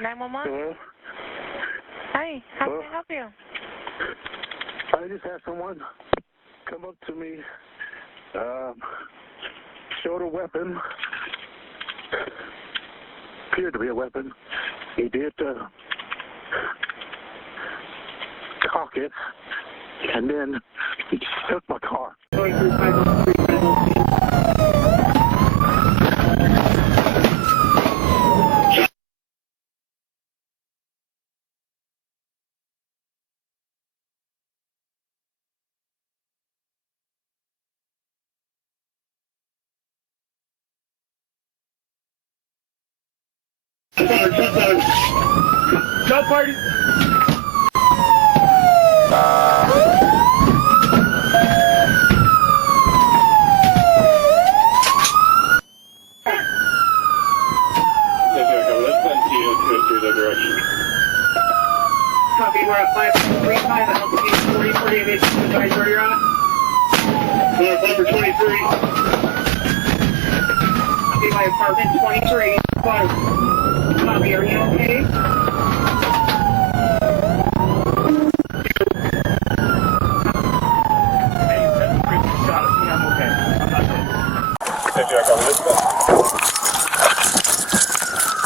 911? Hello? Hi, how can I help you? I just had someone come up to me, showed a weapon, appeared to be a weapon. He did cock it, and then he took my car. Go party! Copy, we're at 535 at altitude 4040 aviation advice, where you're at. We're at number 23. Copy by apartment 23. Copy, are you okay?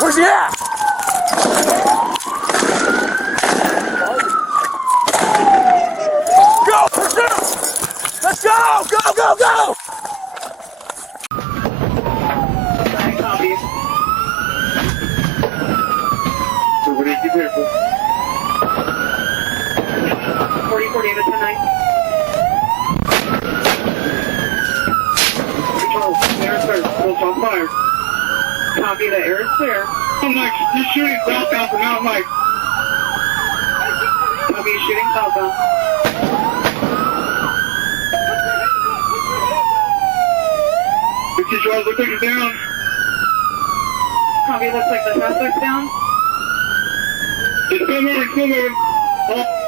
Where's he at? Go! Pursuit! Let's go! Go, go, go! I copy. Everybody be careful. 4040 to 10-9. Control, air is clear. Full on fire. Copy, the air is clear. Oh, Mike, you're shooting southbound from now, Mike. Copy, shooting southbound. If Charles, look like he's down. Copy, looks like the suspect's down. It's still moving, still moving. Oh.